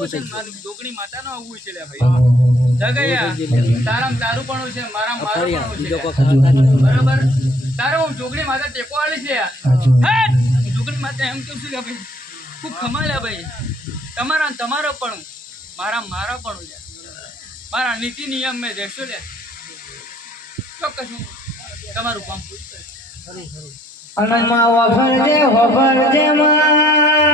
ડોકણી માતા નો આવું છે લે ભાઈ જગયા તારામ તારું પણ છે મારામ મારું પણ છે બરાબર તારો હું ડોકણી માતા ટેકો આલી છે હે ડોકણી માતા એમ કેવું છે ભાઈ ખૂબ ખમાલ્યા ભાઈ તમારા તમારો પણ મારા મારા પણ છે મારા નીતિ નિયમ મે રહેશો લે ચોક્કસ તમારું કામ અનમા વફરજે માં